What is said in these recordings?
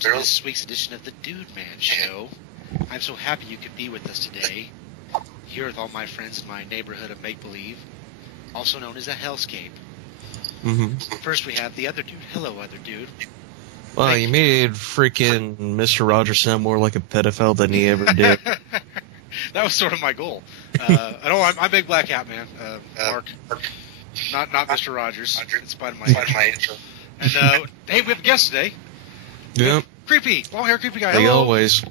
to this week's edition of the DudeMan Show. I'm so happy you could be with us today, here with all my friends in my neighborhood of make-believe, also known as a hellscape. Mm-hmm. First we have the other dude. Hello, other dude. Wow, you made freaking Mr. Rogers sound more like a pedophile than he ever did. That was sort of my goal. I'm BigBlackHatMan, Mark. Not Mr. Rogers, in spite of my intro. And, hey, we have a guest today. Yep. Creepy, long-hair creepy guy. Like Hello. always.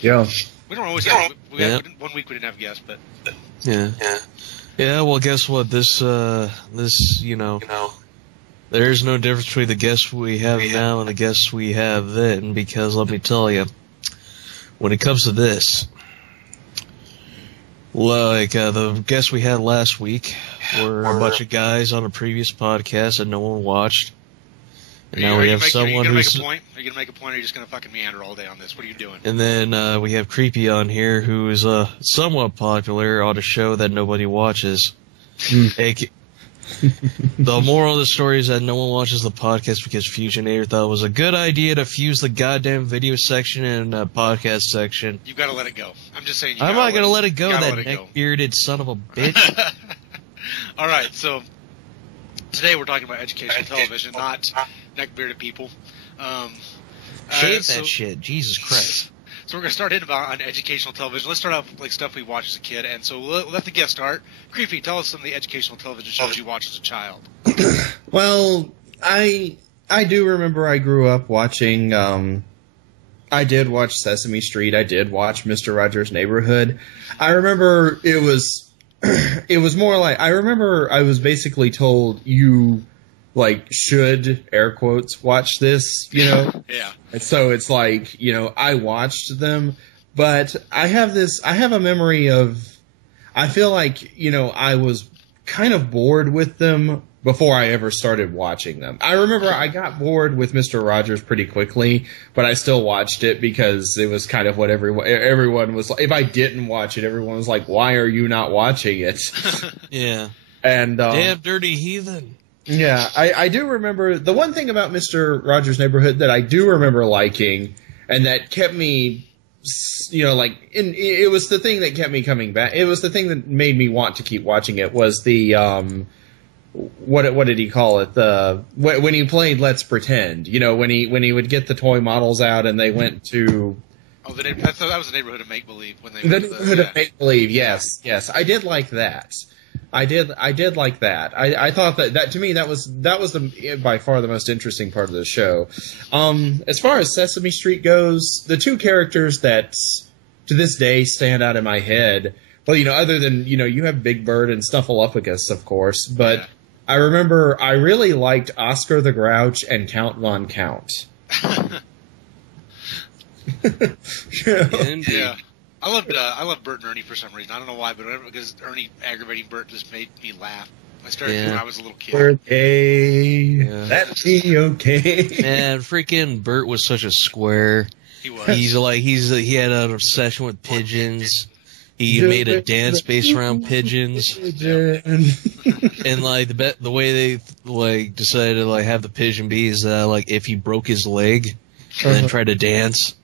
Yeah. We don't always have, one week we didn't have guests, but. Yeah. Yeah, well, guess what? This, there's no difference between the guests we have now and the guests we have then, because let me tell you, when it comes to this, like, the guests we had last week were a bunch of guys on a previous podcast that no one watched. And now we have someone who's... Are you going to make a point, or are you just going to fucking meander all day on this? What are you doing? And then we have Creepy on here, who is somewhat popular on a show that nobody watches. The moral of the story is that no one watches the podcast because Fusionator thought it was a good idea to fuse the goddamn video section and podcast section. You've got to let it go. I'm just saying. I'm not going to let it go, that neck-bearded son of a bitch. All right, so today we're talking about educational television, not neck-bearded people. Shave that shit, Jesus Christ. So we're going to start in on educational television. Let's start off with like stuff we watched as a kid, and so we'll let the guest start. Creepy, tell us some of the educational television shows you watched as a child. Well, I do remember I grew up watching, I did watch Sesame Street, I did watch Mr. Rogers' Neighborhood. I remember it was more like, I remember I was basically told you, like, should, air quotes, watch this, you know? Yeah. And so it's like, you know, I watched them, but I have a memory of, I feel like, you know, I was kind of bored with them before I ever started watching them. I remember I got bored with Mr. Rogers pretty quickly, but I still watched it because it was kind of what everyone was like. If I didn't watch it, everyone was like, why are you not watching it? Yeah. And, damn dirty heathen. Yeah, I do remember the one thing about Mr. Rogers' Neighborhood that I do remember liking, and that kept me, you know, like, it was the thing that kept me coming back. It was the thing that made me want to keep watching it, was the, what did he call it? When he played Let's Pretend, you know, when he would get the toy models out and they went to... Oh, that was the Neighborhood of Make-Believe. The Neighborhood of Make-Believe, yes. I did like that. I did like that. I thought that to me that was by far the most interesting part of the show. As far as Sesame Street goes, the two characters that to this day stand out in my head, well, you know, other than, you know, you have Big Bird and Snuffleupagus, of course, but yeah. I remember I really liked Oscar the Grouch and Count Von Count. Yeah. I loved Bert and Ernie for some reason. I don't know why, but because Ernie aggravating Bert just made me laugh. I started when I was a little kid. Birthday, that'd be okay. Man, freaking Bert was such a square. He was. He had an obsession with pigeons. He made a dance based around pigeons. And like the way they like decided to like have the pigeon be is like if he broke his leg and then tried to dance.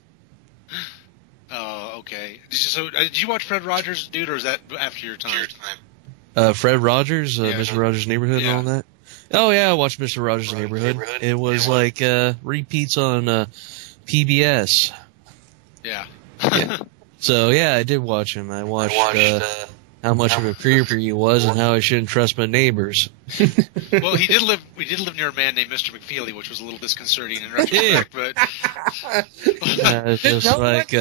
Okay. Did you watch Fred Rogers, dude, or is that after your time? Fred Rogers, Mr. Rogers' Neighborhood and all that? Oh, yeah, I watched Mr. Rogers' Neighborhood. It was like repeats on PBS. Yeah. So, yeah, I did watch him. I watched how much of a creeper he was and how I shouldn't trust my neighbors. Well, we did live near a man named Mr. McFeely, which was a little disconcerting in retrospect, but... it's just like...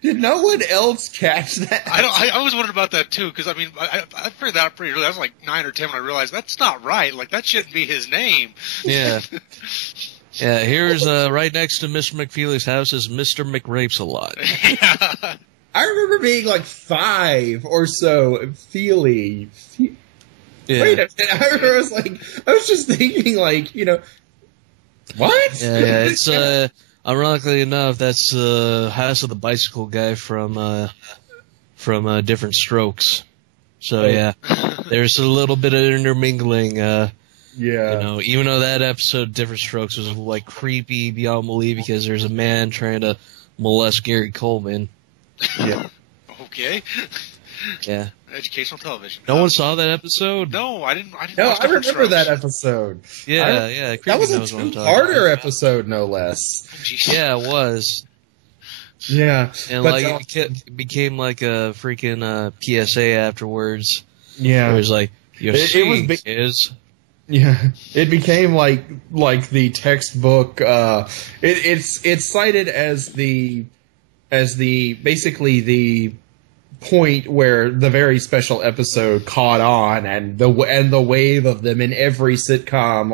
Did no one else catch that? I always wondered about that too, because I mean, I figured that out pretty early. I was like 9 or 10 when I realized that's not right. Like that shouldn't be his name. Yeah. Yeah. Here's right next to Mr. McFeely's house is Mr. McRapes-a-Lot. Yeah. I remember being like 5 or so. Feely. Yeah. Wait a minute. I was just thinking like, you know, what? Yeah. It's ironically enough, that's the house of the bicycle guy from Different Strokes. So yeah, there's a little bit of intermingling. Yeah. You know, even though that episode, Different Strokes, was like creepy beyond belief because there's a man trying to molest Gary Coleman. Yeah. Okay. Yeah. Educational television. No one saw that episode? No, I didn't. No, watch I Different remember that Strokes. episode. Yeah. That was a knows what I'm talking two-parter about. episode, no less. Jeez. Yeah, it was. Yeah. And but, like it became like a freaking PSA afterwards. yeah. Where it was like, you It see, was kids. Yeah, it became like the textbook. It's cited as the basically the point where the very special episode caught on, and the wave of them in every sitcom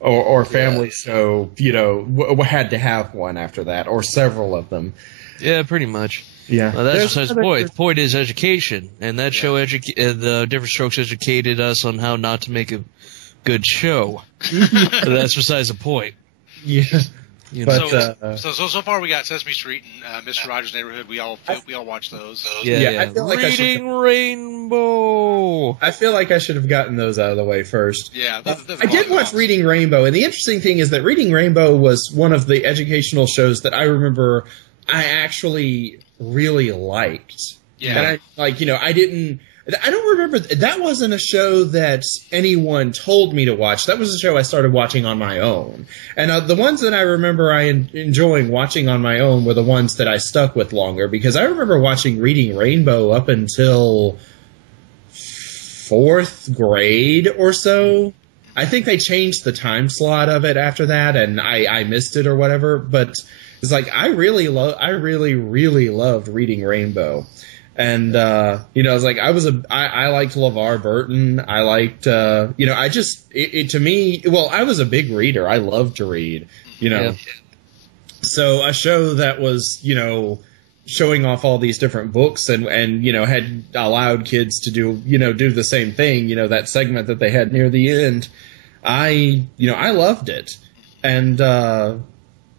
or family show, you know, had to have one after that, or several of them. Yeah, pretty much. Yeah, Well, that's besides the point. The point is education, and that show, the Different Strokes, educated us on how not to make a good show. But that's besides the point. Yeah. You But, know? So far we got Sesame Street and Mr. Rogers' Neighborhood. We all watched those. Yeah. I feel like Reading Rainbow. I feel like I should have gotten those out of the way first. Yeah, I did watch Reading Rainbow, and the interesting thing is that Reading Rainbow was one of the educational shows that I remember I actually really liked. Yeah. And I don't remember, that wasn't a show that anyone told me to watch. That was a show I started watching on my own. And the ones that I remember enjoying watching on my own were the ones that I stuck with longer, because I remember watching Reading Rainbow up until 4th grade or so. I think they changed the time slot of it after that, and I missed it or whatever, but it's like I really loved Reading Rainbow. And, it's like I liked LeVar Burton. I liked, to me, well, I was a big reader. I loved to read, Yeah. So a show that was, showing off all these different books and had allowed kids to do the same thing, that segment that they had near the end. I loved it. And,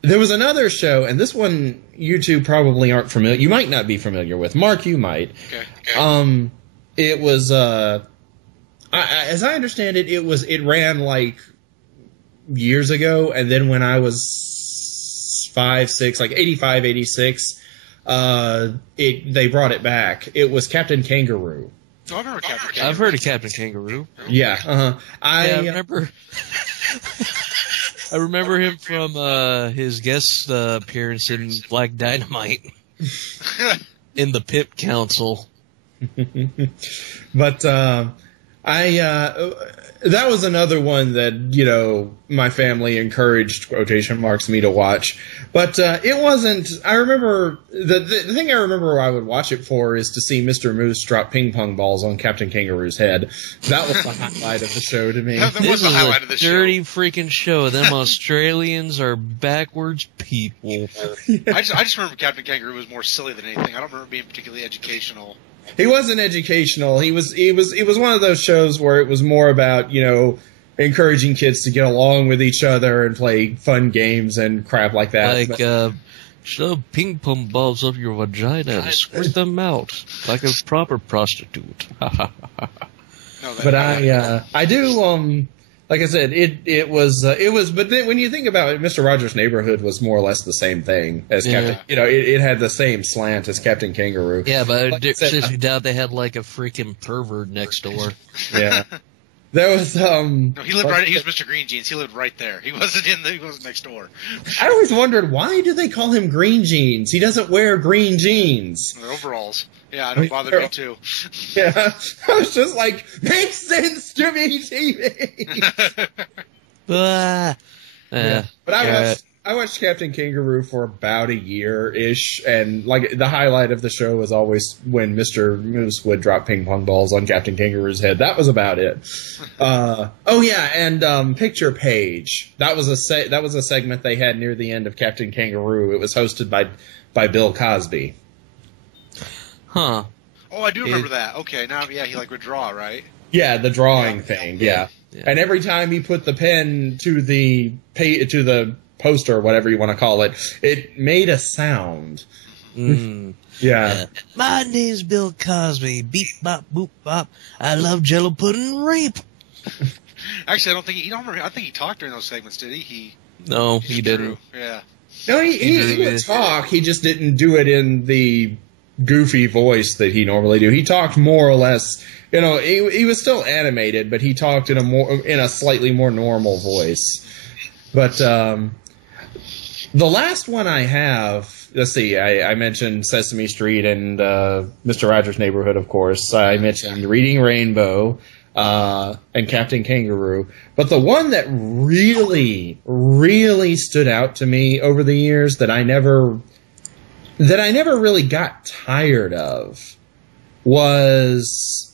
there was another show, and this one you two probably aren't familiar. You might not be familiar with. Mark, you might. Okay. It was, as I understand it, it ran like years ago, and then when I was 5, 6, like 85, 86, they brought it back. It was Captain Kangaroo. Oh, I've heard of Captain Kangaroo. I've heard of Captain Kangaroo. Yeah. I remember. I remember him from his guest appearance in Black Dynamite in the Pimp Council. But that was another one that my family encouraged quotation marks me to watch. But it wasn't. I remember the thing I remember I would watch it for is to see Mr. Moose drop ping pong balls on Captain Kangaroo's head. That was the highlight of the show to me. This is a dirty freaking show. Them Australians are backwards people. I just remember Captain Kangaroo was more silly than anything. I don't remember being particularly educational. He wasn't educational. It was one of those shows where it was more about, encouraging kids to get along with each other and play fun games and crap like that. Like, shove ping pong balls up your vagina and squirt them out like a proper prostitute. But I do, like I said, it was, but then when you think about it, Mr. Rogers' Neighborhood was more or less the same thing as Captain, it had the same slant as Captain Kangaroo. Yeah, but I seriously doubt they had like a freaking pervert next door. Yeah. There was, No, he lived right, he was Mr. Green Jeans. He lived right there. He wasn't next door. I always wondered, why do they call him Green Jeans? He doesn't wear green jeans. They're overalls. Yeah, it bothered me too. Yeah. I was just like, makes sense to me, TV. Yeah. But I watched Captain Kangaroo for about a year-ish, and like the highlight of the show was always when Mr. Moose would drop ping pong balls on Captain Kangaroo's head. That was about it. And Picture Page. That was a segment they had near the end of Captain Kangaroo. It was hosted by Bill Cosby. Huh. Oh, I do remember that. Okay, now he would draw, right? Yeah, the drawing thing. Yeah. And every time he put the pen to the poster, or whatever you want to call it, it made a sound. Yeah. My name's Bill Cosby. Beep, bop, boop, bop. I love Jello pudding and rape. Actually, I don't think I think he talked during those segments, did he? No, he didn't. Yeah. No, he would talk. He just didn't do it in the goofy voice that he normally do. He talked more or less. He was still animated, but he talked in a slightly more normal voice. But the last one I have, let's see, I mentioned Sesame Street and Mr. Rogers' Neighborhood, of course. I mentioned Reading Rainbow and Captain Kangaroo. But the one that really, really stood out to me over the years that I never really got tired of was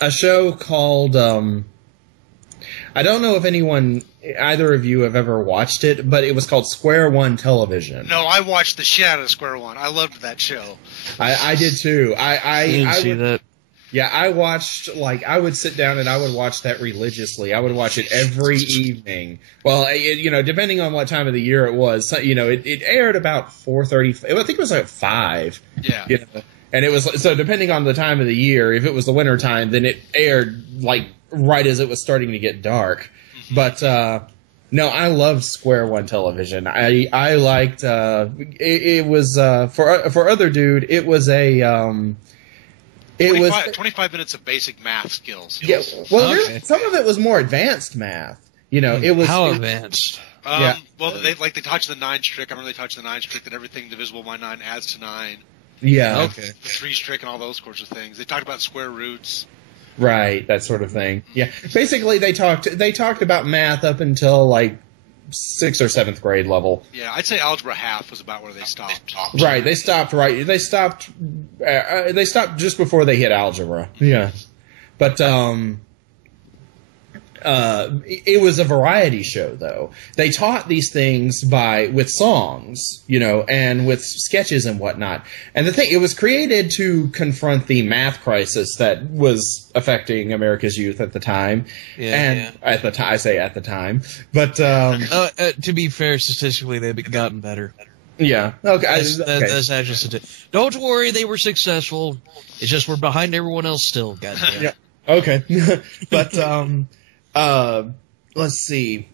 a show called, I don't know if either of you have ever watched it, but it was called Square One Television. No, I watched the shit out of Square One. I loved that show. I did too. I didn't see that. Yeah, I would sit down and I would watch that religiously. I would watch it every evening. Well, depending on what time of the year it was, it aired about 4:30. I think it was like 5. Yeah. And it was, so depending on the time of the year, if it was the winter time, then it aired like right as it was starting to get dark. Mm-hmm. But, no, I loved Square One Television. I liked, it was, for other dude, it was a, 25 minutes of basic math skills. Yeah, well, okay. Some of it was more advanced math. It was how advanced. Yeah. Well, they touched the 9 trick. I remember they touched the 9 trick that everything divisible by 9 adds to 9. Yeah. Okay. The 3 trick and all those sorts of things. They talked about square roots. Right, that sort of thing. Yeah. Basically, they talked about math up until like 6th or 7th grade level. Yeah, I'd say algebra half was about where they stopped. Right, they stopped just before they hit algebra. Yeah. But it was a variety show, though. They taught these things with songs, and with sketches and whatnot. And the thing, it was created to confront the math crisis that was affecting America's youth at the time. Yeah. At the time, I say at the time. But to be fair, statistically, they've gotten better. Yeah. Okay. That's actually don't worry, they were successful. It's just we're behind everyone else still. Goddamn. Yeah. Okay. But let's see.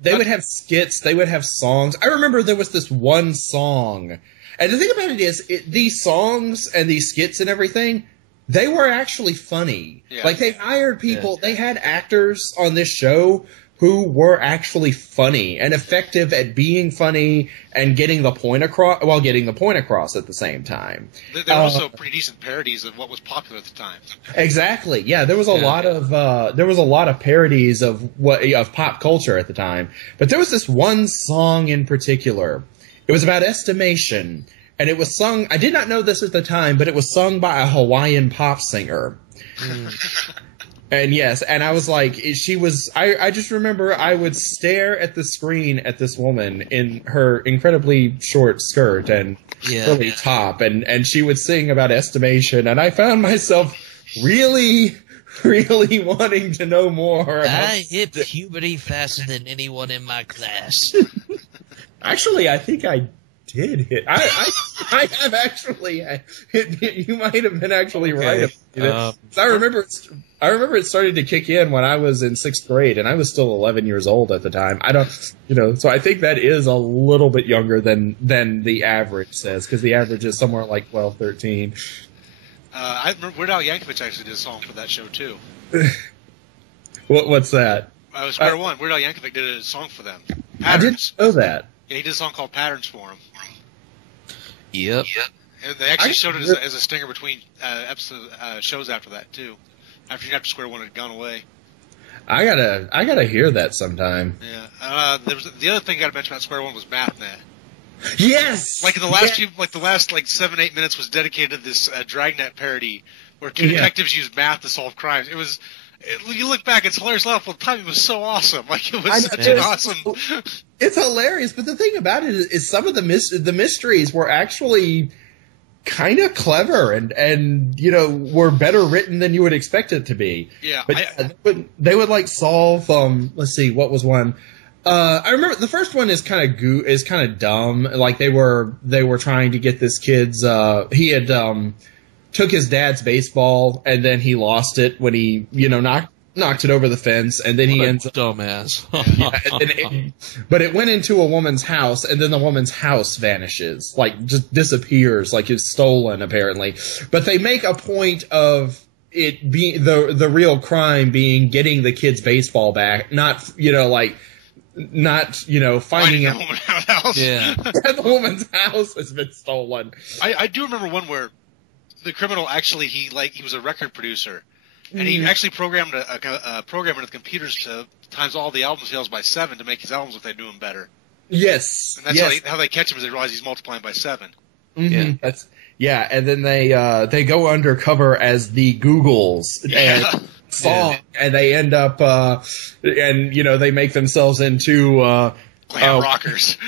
They would have skits. They would have songs. I remember there was this one song, and the thing about it is, these songs and these skits and everything, they were actually funny. Yeah. Like, they hired people. Yeah. They had actors on this show who were actually funny and effective at being funny and getting the point across while getting the point across at the same time. There were also pretty decent parodies of what was popular at the time. Exactly. Yeah, there was a lot of parodies of pop culture at the time. But there was this one song in particular. It was about estimation, and it was sung. I did not know this at the time, but it was sung by a Hawaiian pop singer. And yes, and I was like, I just remember I would stare at the screen at this woman in her incredibly short skirt and curly top, and she would sing about estimation, and I found myself really, really wanting to know more. I hit puberty faster than anyone in my class. Actually, I think I did hit. I have actually hit. You might have been actually right. I remember it started to kick in when I was in 6th grade, and I was still 11 years old at the time. I don't, so I think that is a little bit younger than the average says, because the average is somewhere like 12, 13. I remember Weird Al Yankovic actually did a song for that show too. What's that? Square One. Weird Al Yankovic did a song for them. Patterns. I didn't know that. Yeah, he did a song called Patterns for him. Yep. And they actually showed it as a stinger between shows after that too. After Square One had gone away. I gotta hear that sometime. Yeah. There was the other thing I gotta mention about Square One was MathNet. Yes. Like in the last 7-8 minutes was dedicated to this Dragnet parody where 2 detectives used math to solve crimes. You look back, it's hilarious. Well, the timing was so awesome. Like, it was such an awesome. It's hilarious, but the thing about it is some of the mysteries were actually kind of clever and were better written than you would expect it to be. Yeah. But they would like solve. Let's see, what was one? I remember the first one is kind of dumb. Like they were trying to get this kid's. He had took his dad's baseball and then he lost it when he, knocked it over the fence, and then he ends up dumbass. But it went into a woman's house, and then the woman's house vanishes, like just disappears, like it's stolen apparently. But they make a point of it being the real crime being getting the kid's baseball back, not finding out that the woman's house has been stolen. I do remember one where the criminal actually he was a record producer. And he actually programmed a program in the computers to times all the album sales by 7 to make his albums look like they knew him better. Yes. And that's how they catch him is they realize he's multiplying by 7. Mm-hmm. Yeah. And then they go undercover as the Googles and and they end up they make themselves into glam rockers.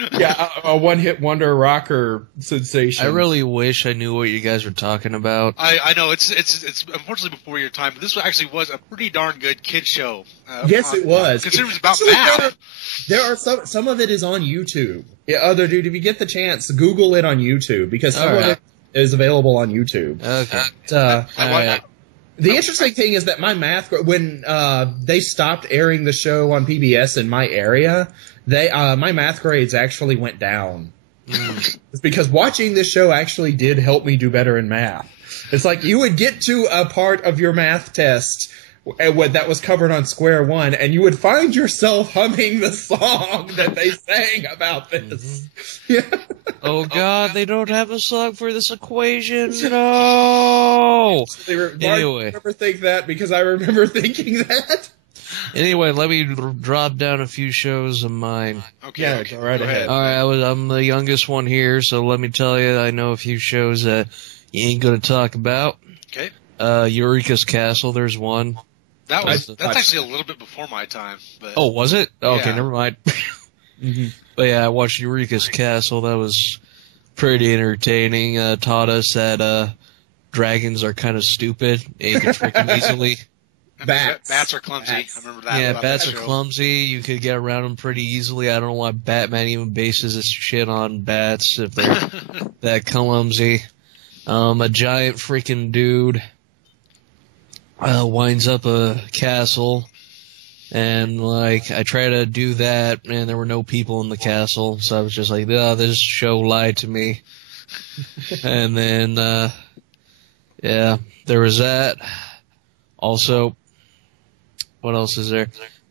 A one-hit wonder rocker sensation. I really wish I knew what you guys were talking about. I know it's unfortunately before your time, but this actually was a pretty darn good kid show. Yes, it was. Considering it was about math. There are some of it is on YouTube. Yeah, other dude, if you get the chance, Google it on YouTube because some of it is available on YouTube. Okay. The interesting thing is that my math, when they stopped airing the show on PBS in my area, my math grades actually went down. It's because watching this show actually did help me do better in math. It's like you would get to a part of your math test that was covered on Square One, and you would find yourself humming the song that they sang about this. Yeah. Oh God, they don't have a song for this equation. No. Anyway, I never think that because I remember thinking that. Anyway, let me drop down a few shows of mine. Okay. Go right ahead. All right, I'm the youngest one here, so let me tell you, I know a few shows that you ain't gonna talk about. Okay. Eureka's Castle, there's one. That's actually a little bit before my time. But oh, was it? Oh, okay, yeah. never mind. But yeah, I watched Eureka's Castle. That was pretty entertaining. Taught us that dragons are kind of stupid and can trick them easily. Bats are clumsy. I remember that. Yeah, bats are clumsy. You could get around them pretty easily. I don't know why Batman even bases his shit on bats if they're that clumsy. A giant freaking dude winds up a castle, and I try to do that, and there were no people in the castle, so I was just like, oh, this show lied to me. And then, there was that. Also, what else is there?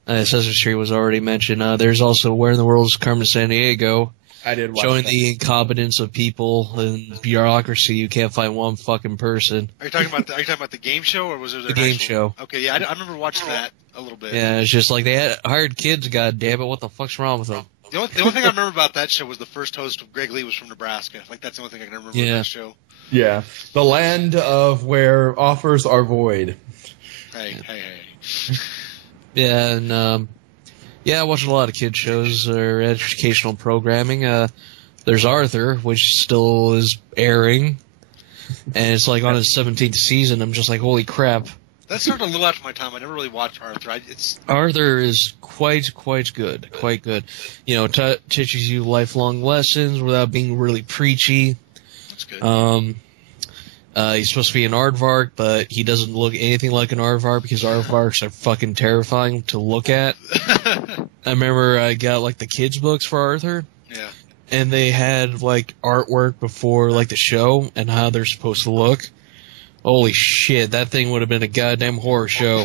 Sesame Street was already mentioned. There's also Where in the World is Carmen Sandiego? I did watch showing that. the incompetence of people and bureaucracy. You can't find one fucking person. Are you talking about the game show, or was it the game show? Okay, yeah, I remember watching that a little bit. Yeah, it's just like they had hired kids. God damn it, what the fuck's wrong with them? The only thing I remember about that show was the first host, Greg Lee, was from Nebraska. Like that's the only thing I can remember about that show. Yeah, the land of where offers are void. Hey. Yeah, and I watch a lot of kid shows or educational programming. There's Arthur, which still is airing, and it's like on its 17th season. I'm just like, holy crap. That started a little after my time. I never really watched Arthur. Arthur is quite good. You know, teaches you lifelong lessons without being really preachy. That's good. He's supposed to be an aardvark, but he doesn't look anything like an aardvark because aardvarks are fucking terrifying to look at. I remember I got the kids' books for Arthur. Yeah. And they had artwork before the show and how they're supposed to look. Holy shit, that thing would have been a goddamn horror show.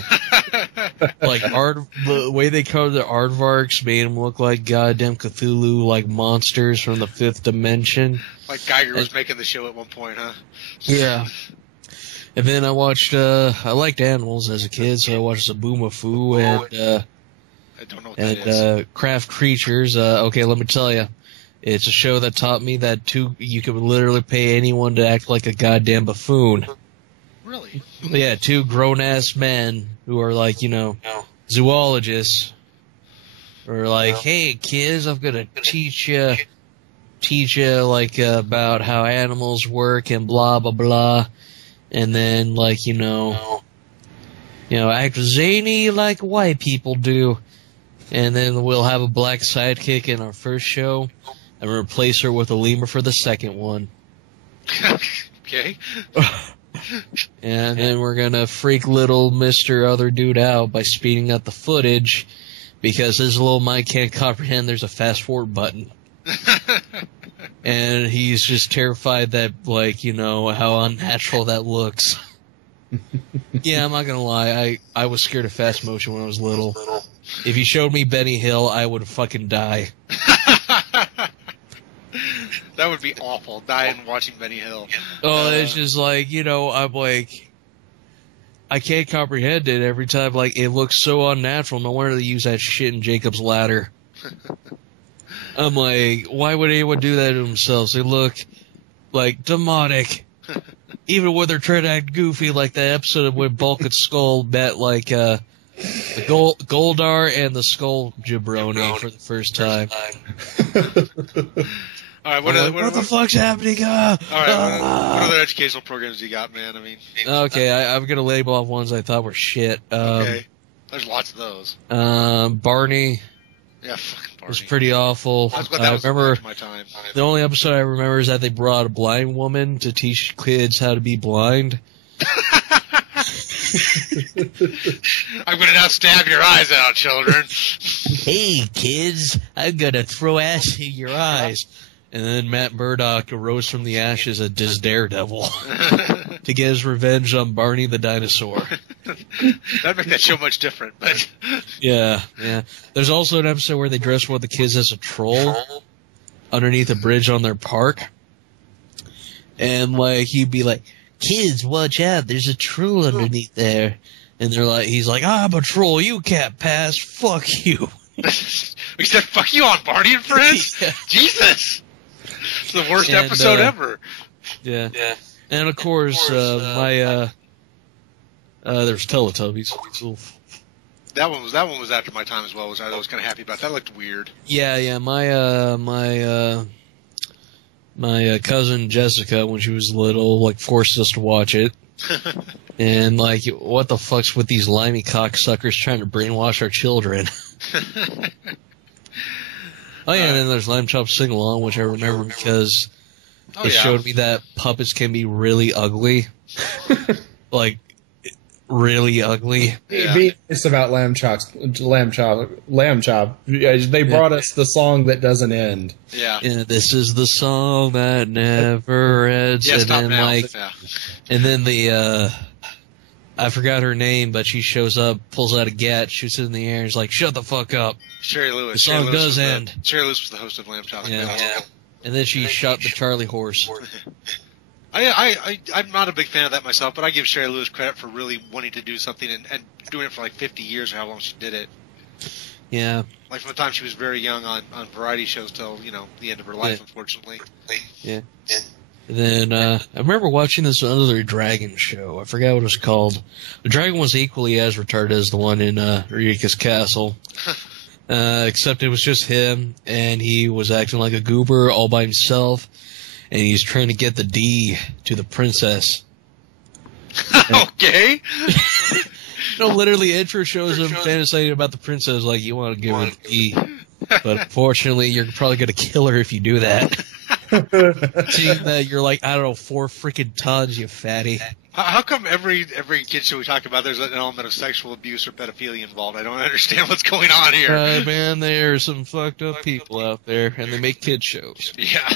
The way they colored the aardvarks made them look like goddamn Cthulhu, monsters from the fifth dimension. Like Geiger was making the show at one point, huh? Yeah. And then I watched, I liked animals as a kid, so I watched Zaboomafoo and, I don't know what that is. Craft Creatures. Okay, let me tell you. It's a show that taught me that you could literally pay anyone to act like a goddamn buffoon. Really? Yeah, two grown-ass men who are zoologists. Or hey kids, I'm gonna teach you about how animals work and blah blah blah. And then act zany like white people do. And then we'll have a black sidekick in our first show and replace her with a lemur for the second one. Okay. And then we're gonna freak little Mr. Other Dude out by speeding up the footage because his little mind can't comprehend there's a fast forward button. And he's just terrified that, like, you know, how unnatural that looks. Yeah, I'm not gonna lie, I was scared of fast motion when I was little. If you showed me Benny Hill, I would fucking die. That would be awful, dying watching Benny Hill. Oh, it's just like, you know, I'm like, I can't comprehend it every time. Like, it looks so unnatural. No wonder they use that shit in Jacob's Ladder. I'm like, why would anyone do that to themselves? They look like demonic. Even when they're trying to act goofy, like that episode when Bulk and Skull met, like, the Goldar and the Skull Jabroni for the first time. All right, what the fuck's happening? All right, what other educational programs you got, man? I mean, okay, I'm gonna label off ones I thought were shit. Okay, there's lots of those. Barney. Yeah, fucking Barney. Was pretty awful. I remember my time. The only episode I remember is that they brought a blind woman to teach kids how to be blind. I'm gonna now stab your eyes out, children. Hey, kids, I'm gonna throw acid in your eyes. And then Matt Murdock arose from the ashes as Daredevil to get his revenge on Barney the dinosaur. That'd make that show much different, but yeah. There's also an episode where they dress one of the kids as a troll underneath a bridge on their park. And like he'd be like, "Kids, watch out, there's a troll underneath there." And they're like, he's like, "I'm a troll, you can't pass, fuck you." We said fuck you on Barney and Friends? Yeah. Jesus! It's the worst episode ever. Yeah. And of course, there's Teletubbies. That one was after my time as well. I was kind of happy about that. Looked weird. Yeah. My cousin Jessica, when she was little, like forced us to watch it. And like, what the fuck's with these limey cocksuckers trying to brainwash our children? Oh yeah, and then there's Lamb Chop Sing Along, which I remember because it showed me that puppets can be really ugly. Like, really ugly. Yeah. It's about Lamb Chop. They brought us the song that doesn't end. Yeah. This is the song that never ends. Yeah, and then and then the I forgot her name, but she shows up, pulls out a gat, shoots it in the air, and is like, "Shut the fuck up." Sherry Lewis. The song does end. Sherry Lewis was the host of Lamb Chop. Yeah. And then she shot the Charlie horse. I'm not a big fan of that myself, but I give Sherry Lewis credit for really wanting to do something and doing it for like 50 years or how long she did it. Yeah. Like from the time she was very young on variety shows till, you know, the end of her life, unfortunately. Yeah. And then, I remember watching this other dragon show. I forgot what it was called. The dragon was equally as retarded as the one in, Eureka's Castle. Except it was just him, and he was acting like a goober all by himself, and he's trying to get the D to the princess. Okay. No, literally, intro shows him fantasizing about the princess, like, you want to give her the D. But unfortunately, you're probably going to kill her if you do that. Seeing that you're like, I don't know, 4 freaking tons, you fatty. How come every kid show we talk about there's an element of sexual abuse or pedophilia involved? I don't understand what's going on here. Man, there are some fucked up people out there, and they make kid shows. Yeah.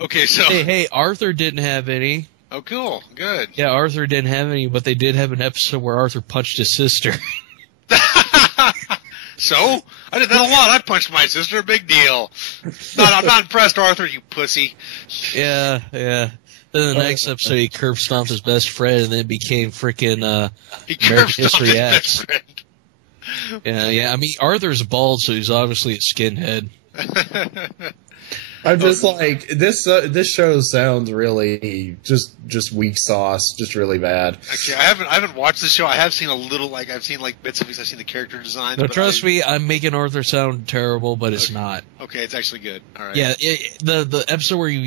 Okay, so... Hey, Arthur didn't have any. Oh, cool. Good. Yeah, Arthur didn't have any, but they did have an episode where Arthur punched his sister. So? I did that a lot. I punched my sister. Big deal. I'm not impressed, Arthur, you pussy. Yeah. Then the next episode, he curb stomped his best friend, and then became freaking American History X. Yeah. I mean, Arthur's bald, so he's obviously a skinhead. I'm just like, this show sounds really just weak sauce, just really bad. Actually, I haven't watched the show. I have seen a little, I've seen bits of it. I've seen the character designs. No, trust me, I'm making Arthur sound terrible, but it's not. Okay, it's actually good. All right. Yeah, the episode where you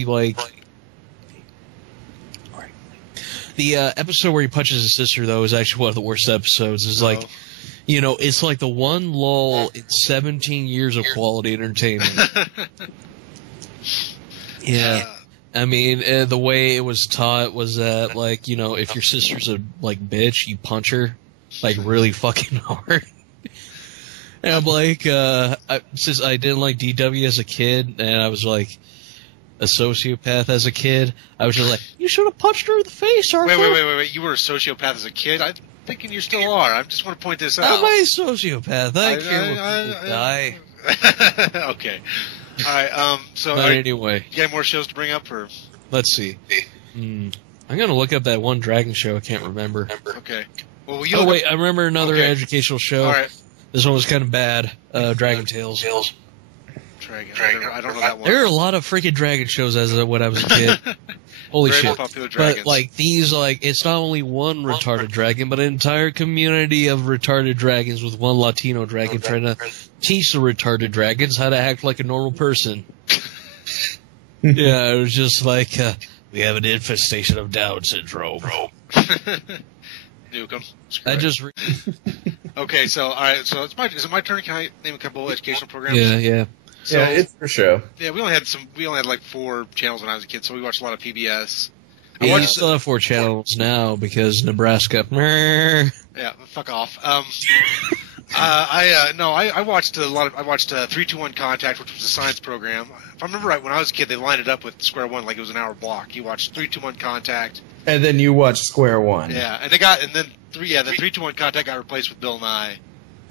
the episode where he punches his sister, though, is actually one of the worst episodes. It's like, you know, it's like the one lull in 17 years of quality entertainment. Yeah. I mean, the way it was taught was that, like, you know, if your sister's a, like, bitch, you punch her, like, really fucking hard. And I'm like, since I didn't like DW as a kid, and I was, like, a sociopath as a kid, I was just like, you should have punched her in the face, Arthur. Wait. You were a sociopath as a kid? I'm thinking you still are. I just want to point this out. I'm a sociopath. I care when people die. Okay. All right, But anyway. You got more shows to bring up, or? Let's see. I'm gonna look up that one dragon show I can't remember. Okay. Well, wait, I remember another educational show. All right. This one was kind of bad. Dragon Tales. Dragon. I don't know that one. There are a lot of freaking dragon shows as when I was a kid. Holy Very shit. Popular dragons. But, like, these, like, it's not only one retarded dragon, but an entire community of retarded dragons with one Latino dragon trying to teach the retarded dragons how to act like a normal person. Yeah, it was just like, we have an infestation of Down syndrome. Nuke 'em. I just... Okay, so, alright, so is it my turn? Can I name a couple educational programs? Yeah. So, yeah, it's your show. Yeah, we only had like 4 channels when I was a kid, so we watched a lot of PBS. You still have 4 channels now because Nebraska. Yeah, fuck off. I watched a lot of. I watched 3-2-1 Contact, which was a science program. If I remember right, when I was a kid, they lined it up with Square One like it was an hour block. You watched 3-2-1 Contact, and then you watched Square One. Yeah, and then 3-2-1 Contact got replaced with Bill Nye.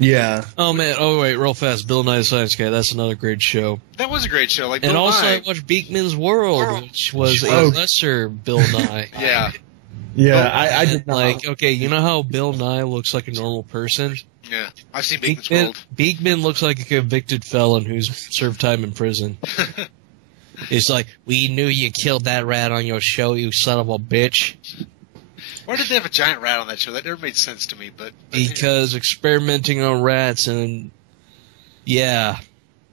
Yeah. Oh man. Oh wait, real fast. Bill Nye the Science Guy. That's another great show. That was a great show. Like and Bill also Nye. I watched Beakman's World, which was a lesser Bill Nye. Yeah. Yeah, I did not. Like, okay, you know how Bill Nye looks like a normal person? Yeah, I've seen Beakman's World. Beakman looks like a convicted felon who's served time in prison. It's like, we knew you killed that rat on your show, you son of a bitch. Why did they have a giant rat on that show? That never made sense to me. But because experimenting on rats and yeah,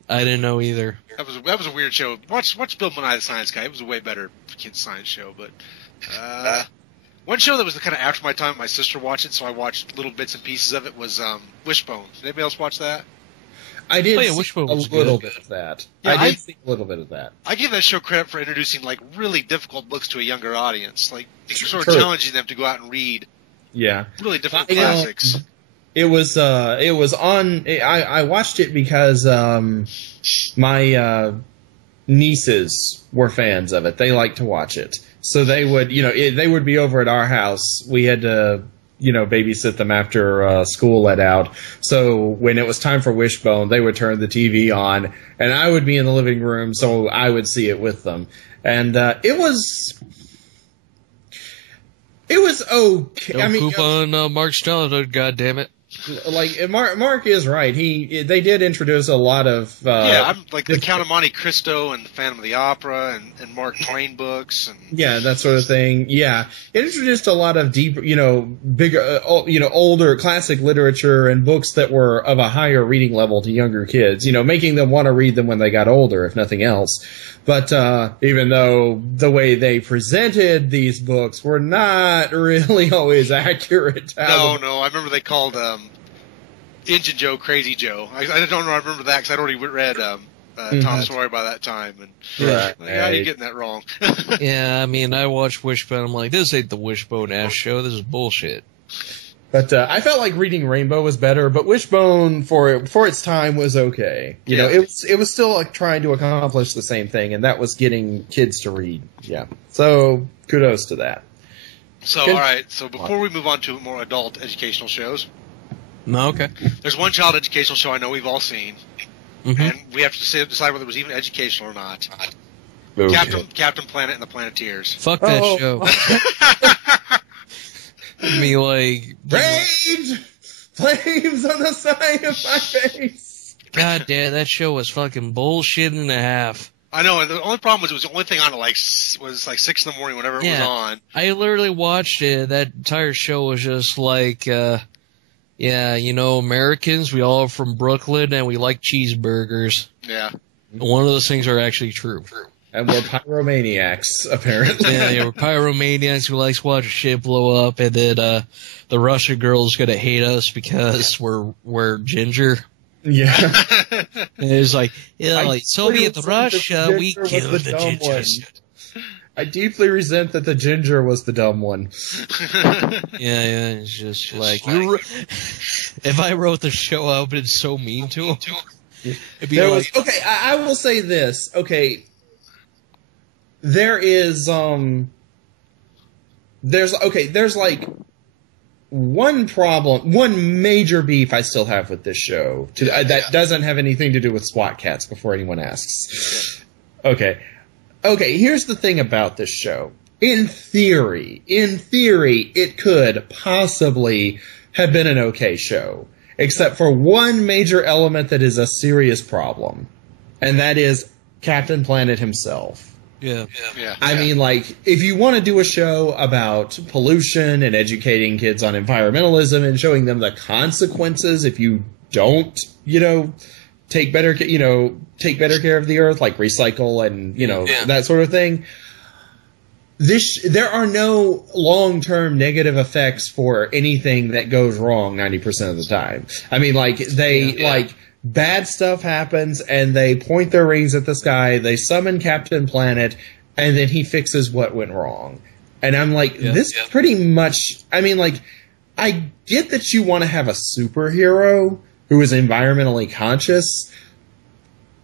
I didn't know either. That was a weird show. Watch Bill Nye the Science Guy. It was a way better kids science show. But one show that was kind of after my time, my sister watched it, so I watched little bits and pieces of it. Was Wishbone. Did anybody else watch that? I did see Wishbone a little bit of that. Yeah, I did see a little bit of that. I give that show credit for introducing like really difficult books to a younger audience, like sort of challenging them to go out and read. Yeah, really difficult classics. It was on. I watched it because my nieces were fans of it. They liked to watch it, so they would they would be over at our house. We had to babysit them after school let out. So when it was time for Wishbone, they would turn the TV on, and I would be in the living room, so I would see it with them. And it was okay. Don't poop on Mark's childhood, goddammit. Like Mark is right. They did introduce a lot of I'm like the Count of Monte Cristo and the Phantom of the Opera and Mark Twain books and that sort of thing. Yeah, it introduced a lot of deep, bigger, older classic literature and books that were of a higher reading level to younger kids. Making them want to read them when they got older, if nothing else. But even though the way they presented these books were not really always accurate. No, I remember they called Injun Joe Crazy Joe. I don't know. I remember that because I'd already read Tom Sawyer by that time. And how are you getting that wrong? Yeah, I mean, I watched Wishbone. I'm like, this ain't the Wishbone ass show. This is bullshit. But I felt like reading Rainbow was better, but Wishbone for its time was okay. It was still like trying to accomplish the same thing, and that was getting kids to read. Yeah. So kudos to that. So all right. So before we move on to more adult educational shows, okay. There's one child educational show I know we've all seen, and we have to decide whether it was even educational or not. Okay. Captain Planet and the Planeteers. Fuck that show. Me like rage, flames on the side of my face. God damn, that show was fucking bullshit and a half. I know. The only problem was it was the only thing on at was 6 in the morning whenever it was on. I literally watched it. That entire show was just like, Americans, we all are from Brooklyn and we like cheeseburgers. Yeah. One of those things are actually true. And we're pyromaniacs, apparently. Yeah, we're pyromaniacs who likes to watch shit blow up, and then the Russian girl's gonna hate us because we're ginger. Yeah. And it's like, Soviet Russia, we killed the gingers. I deeply resent that the ginger was the dumb one. Yeah, it's just like if I wrote the show, I would have been so mean to him. It'd be okay, I will say this. Okay, there is there's like one problem, one major beef I still have with this show that doesn't have anything to do with SWAT cats. Before anyone asks, okay, here's the thing about this show. In theory, it could possibly have been an okay show, except for one major element that is a serious problem, and that is Captain Planet himself. Yeah. I mean, like, if you want to do a show about pollution and educating kids on environmentalism and showing them the consequences if you don't, take better care of the earth, like recycle and, that sort of thing. There are no long-term negative effects for anything that goes wrong 90% of the time. I mean, like, bad stuff happens, and they point their rings at the sky, they summon Captain Planet, and then he fixes what went wrong. And I'm like, pretty much... I mean, like, I get that you want to have a superhero who is environmentally conscious,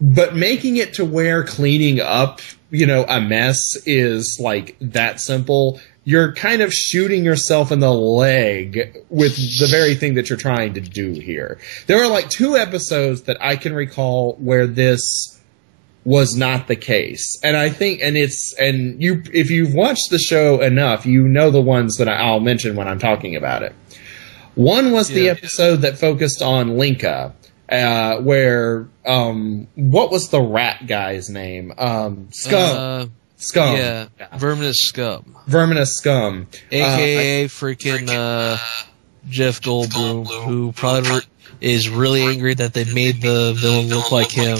but making it to where cleaning up, a mess is, like, that simple... You're kind of shooting yourself in the leg with the very thing that you're trying to do here. There are like 2 episodes that I can recall where this was not the case. And I think, if you've watched the show enough, you know the ones that I'll mention when I'm talking about it. One was the episode that focused on Linka, where, what was the rat guy's name? Scum. Yeah, Verminous Scum. A.K.A. freaking Jeff Goldblum, who probably is really angry that they made the villain look like him.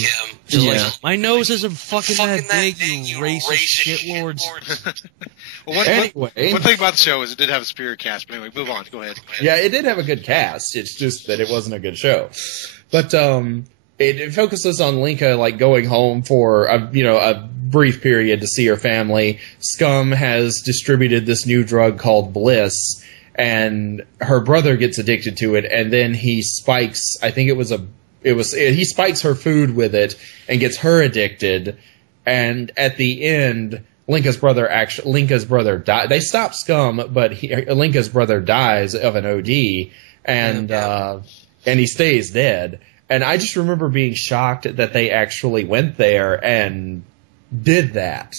Just like, my nose isn't fucking that big, you racist shitlords. Well, one thing about the show is it did have a superior cast, but anyway, move on. Go ahead. Yeah, it did have a good cast. It's just that it wasn't a good show. But it focuses on Linka, like, going home for a brief period to see her family. Scum has distributed this new drug called Bliss, and her brother gets addicted to it, and then he spikes, I think he spikes her food with it and gets her addicted, and at the end, Linka's brother dies. They stop Scum, but Linka's brother dies of an OD, and he stays dead. And I just remember being shocked that they actually went there and did that,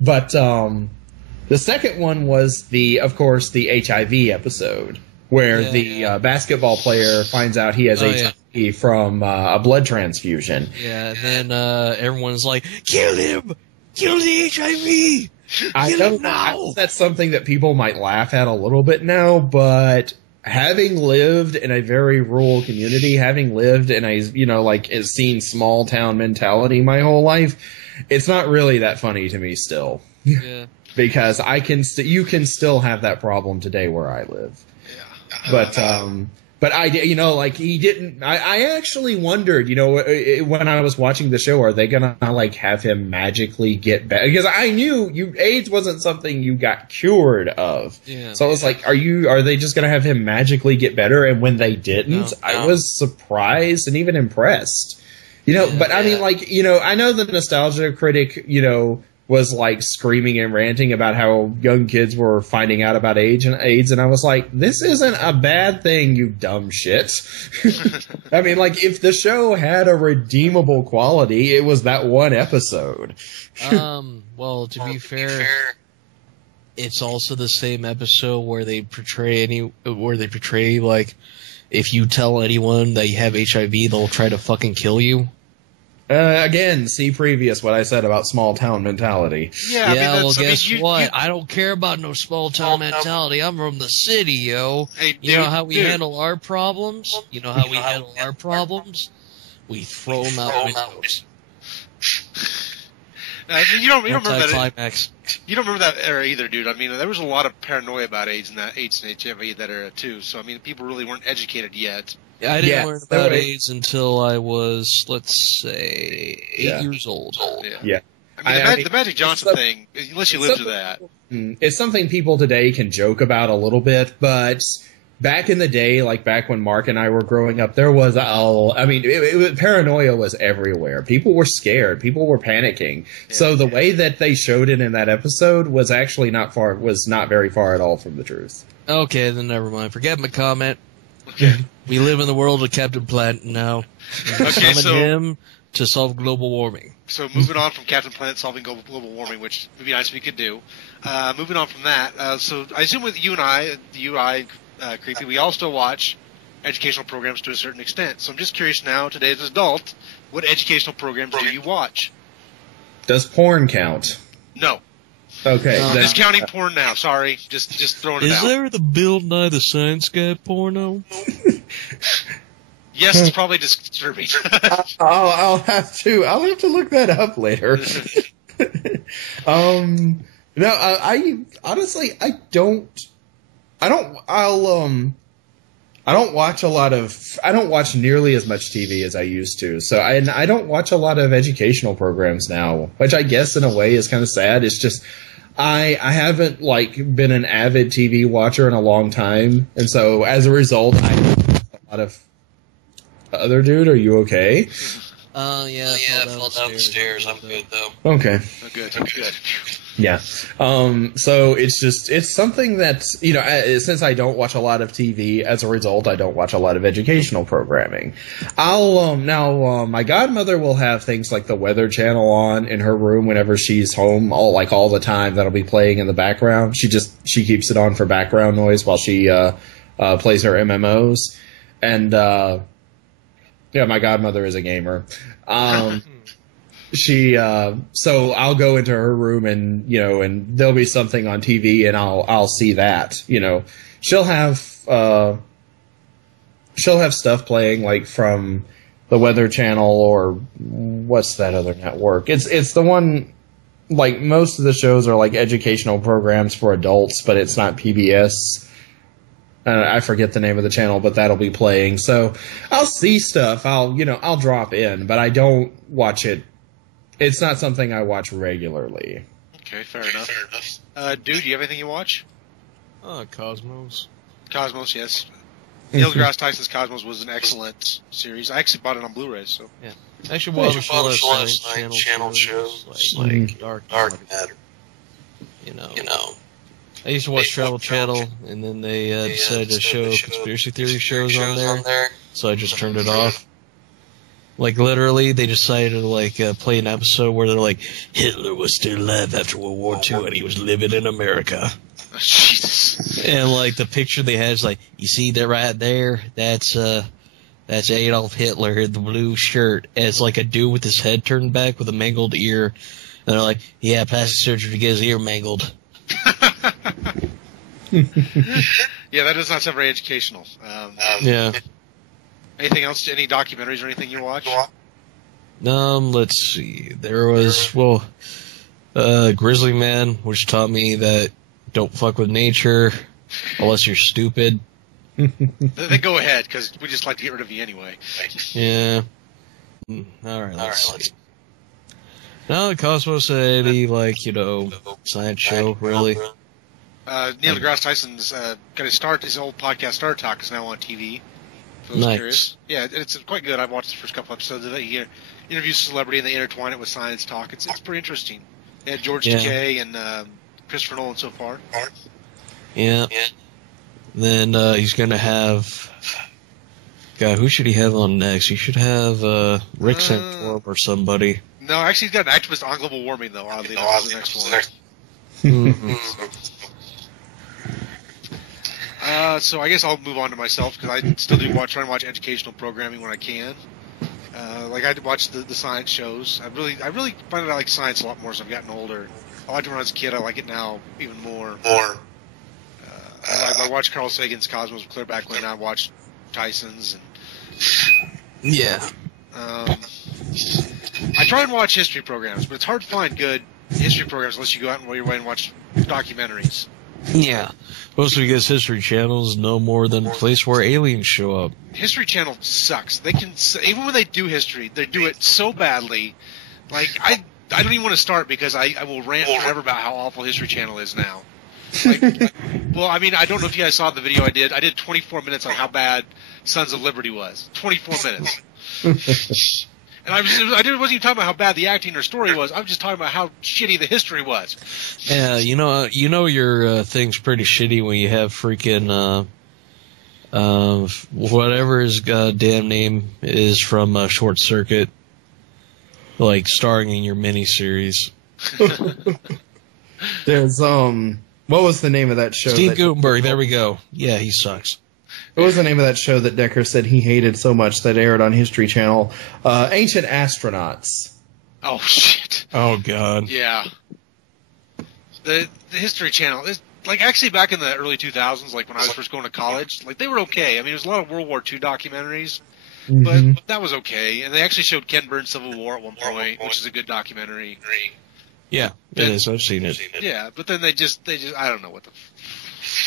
But the second one was of course, the HIV episode, where the basketball player finds out he has HIV from a blood transfusion. Yeah, and then everyone's like, kill him! Kill the HIV! Kill him now! That's something that people might laugh at a little bit now, but... Having lived in a very rural community, having lived in seen small town mentality my whole life, it's not really that funny to me still. Yeah. Because you can still have that problem today where I live. Yeah. But he didn't. I actually wondered, when I was watching the show, are they gonna have him magically get better? Because I knew AIDS wasn't something you got cured of. Yeah. So I was like, are they just gonna have him magically get better? And when they didn't, I was surprised and even impressed. But I mean, I know the Nostalgia Critic, was screaming and ranting about how young kids were finding out about AIDS, and I was like, this isn't a bad thing, you dumb shit. I mean, if the show had a redeemable quality, it was that one episode. Well, to be fair, it's also the same episode where they portray if you tell anyone that you have HIV, they'll try to fucking kill you. Again, see previous what I said about small town mentality. Yeah, guess what? I don't care about no small town mentality. I'm from the city, yo. Hey, you know how we handle our problems? We throw them out windows. You don't remember that. You don't remember that era either, dude. I mean, there was a lot of paranoia about AIDS and HIV that era too. So I mean, people really weren't educated yet. I didn't learn about AIDS until I was, let's say, 8 years old. Yeah. I mean, the Magic Johnson thing, unless you live through that. It's something people today can joke about a little bit, but back in the day, like back when Mark and I were growing up, there was paranoia was everywhere. People were scared. People were panicking. Yeah, so the way that they showed it in that episode was actually not very far at all from the truth. Okay, then never mind. Forget my comment. Okay. We live in the world of Captain Planet now. Okay, so him to solve global warming. So moving on from Captain Planet solving global warming, which would be nice if we could do. Moving on from that, so I assume with you and I, Creepy, we all still watch educational programs to a certain extent. So I'm just curious now, today as an adult, what educational programs do you watch? Does porn count? No. Okay. Discounting porn now, sorry. Just throwing it out. Is there the Bill Nye the Science Guy porno? Yes, it's probably disturbing. I'll have to look that up later. No, I honestly don't watch nearly as much TV as I used to. So I don't watch a lot of educational programs now, which I guess in a way is kind of sad. It's just I haven't been an avid TV watcher in a long time, and so as a result, I a lot of other dude. Are you okay? Yeah, I fell down the stairs. I'm good though. Okay. I'm good. Yeah. So it's something that, since I don't watch a lot of TV, as a result, I don't watch a lot of educational programming. My godmother will have things like the Weather Channel on in her room whenever she's home, all the time. That'll be playing in the background. She keeps it on for background noise while she, plays her MMOs. And, my godmother is a gamer. So I'll go into her room and there'll be something on TV and I'll see that, she'll have stuff playing from the Weather Channel or what's that other network? It's the one, most of the shows are educational programs for adults, but it's not PBS. I forget the name of the channel, but that'll be playing. So I'll see stuff. I'll drop in, but I don't watch it. It's not something I watch regularly. Okay, fair enough. Dude, do you have anything you watch? Cosmos. Cosmos, yes. Neil deGrasse Tyson's Cosmos was an excellent series. I actually bought it on Blu-ray, so. Yeah. I should watch a lot of channel shows like Dark Matter. I used to watch Travel Channel, and then they decided to show conspiracy theory shows on there, so I just turned it off. Literally, they decided to, play an episode where they're like, Hitler was still alive after World War II, and he was living in America. Oh, Jesus. And, the picture they had is you see that right there? That's Adolf Hitler in the blue shirt. And it's a dude with his head turned back with a mangled ear. And they're like, yeah, plastic surgery to get his ear mangled. Yeah, that does not sound very educational. Yeah. Anything else? Any documentaries or anything you watch? Let's see. There was, Grizzly Man, which taught me that don't fuck with nature unless you're stupid. Then go ahead, because we just like to get rid of you anyway. Yeah. Alright, let's see. No, the Cosmos any science show, really. Neil deGrasse Tyson's got his old podcast Star Talk is now on TV. For those curious. Yeah, it's quite good. I've watched the first couple episodes of it. He interviews a celebrity and they intertwine it with science talk. It's pretty interesting. They had George Takei and Christopher Nolan so far. Yeah. Then he's going to have... God, who should he have on next? He should have Rick Santorum or somebody. No, actually he's got an activist on global warming, though. Oddly enough, the next one. So I guess I'll move on to myself, because I still do try and watch educational programming when I can. I watch the science shows. I really find that I like science a lot more as I've gotten older. I liked it when I was a kid. I like it now even more. I watched Carl Sagan's Cosmos clear back when I watched Tyson's. Yeah. I try and watch history programs, but it's hard to find good history programs unless you go out and your way and watch documentaries. Yeah. Mostly because History Channel is no more than a place where aliens show up. History Channel sucks. They can, even when they do history, they do it so badly. I I don't even want to start because I will rant forever about how awful History Channel is now. Well, I mean, I don't know if you guys saw the video I did. I did 24 minutes on how bad Sons of Liberty was. 24 minutes. And I wasn't even talking about how bad the acting or story was. I was just talking about how shitty the history was. Yeah, you know your thing's pretty shitty when you have freaking whatever his goddamn name is from Short Circuit, like starring in your miniseries. There's what was the name of that show? Steve Guttenberg. There we go. Yeah, he sucks. What was the name of that show that Decker said he hated so much that aired on History Channel? Ancient Astronauts. Oh, shit. Oh, God. Yeah. The History Channel is, like, actually back in the early 2000s, like when I was first going to college, like, they were okay. I mean, there was a lot of World War II documentaries, but that was okay. And they actually showed Ken Burns' Civil War at one point, which is a good documentary. Yeah, it is. I've seen it. Yeah, but then they just, I don't know what the...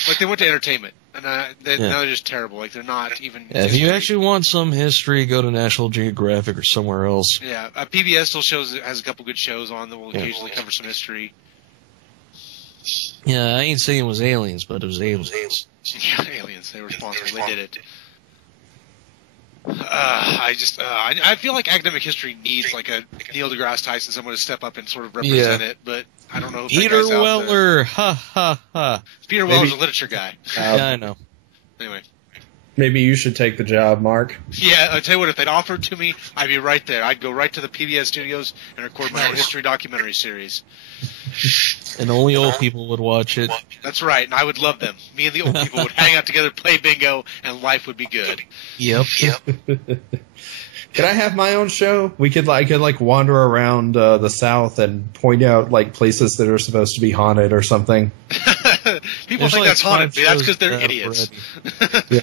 Like, they went to entertainment, and now they're just terrible. Like, they're not even... Yeah, if you actually want some history, go to National Geographic or somewhere else. Yeah, PBS still has a couple good shows on that will occasionally cover some history. Yeah, I ain't saying it was aliens, but it was aliens. Yeah, aliens. They were responsible. They did it. I feel like academic history needs like a Neil deGrasse Tyson, someone to step up and sort of represent it, but I don't know if Peter Weller, ha ha ha. Peter Weller's a literature guy. Yeah, I know. Anyway. Maybe you should take the job, Mark. Yeah, I'll tell you what, if they'd offered to me, I'd be right there. I'd go right to the PBS studios and record my own history documentary series. And only old people would watch it. That's right, and I would love them. Me and the old people would hang out together, play bingo, and life would be good. Yep. Could I have my own show? I could wander around the South and point out like places that are supposed to be haunted or something. People think that's haunted. That's because they're idiots. Yeah.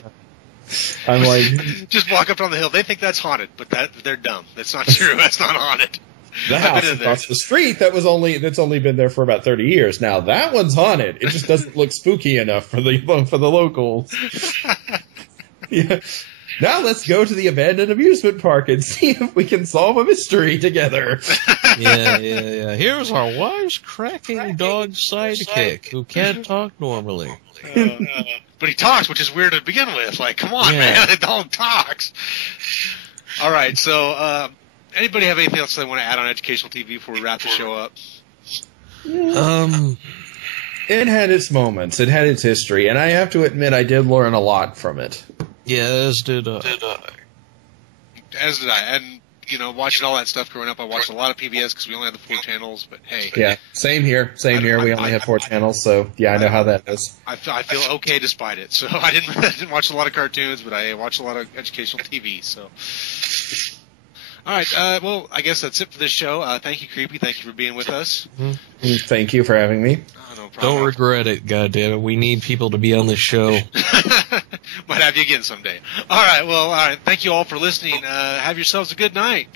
I'm like, just walk up on the hill. They think that's haunted, but they're dumb. That's not true. That's not haunted. The house across the street that's only been there for about 30 years. Now that one's haunted. It just doesn't look spooky enough for the locals. Yeah. Now let's go to the abandoned amusement park and see if we can solve a mystery together. Yeah. Here's our wise cracking dog sidekick who can't talk normally. But he talks, which is weird to begin with. Like, come on, man, the dog talks. All right, so anybody have anything else they want to add on educational TV before we wrap the show up? It had its moments. It had its history, and I have to admit I did learn a lot from it. Yeah, as did I. As did I. And, watching all that stuff growing up, I watched a lot of PBS because we only had the 4 channels, but hey. Yeah, same here. We only had 4 channels, so yeah, I know how that is. I feel okay despite it. So I didn't watch a lot of cartoons, but I watched a lot of educational TV, so... All right, well, I guess that's it for this show. Thank you, Creepy. Thank you for being with us. Mm-hmm. Thank you for having me. Oh, no problem. Don't regret it, goddammit. We need people to be on this show. Might have you again someday. All right, well, thank you all for listening. Have yourselves a good night.